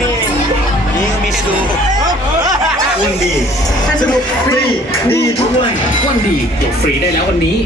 มีมีมีให้ดูอุ่นดี สนุกฟรีดีทุกวันวันดีจบฟรีได้แล้ววันนี้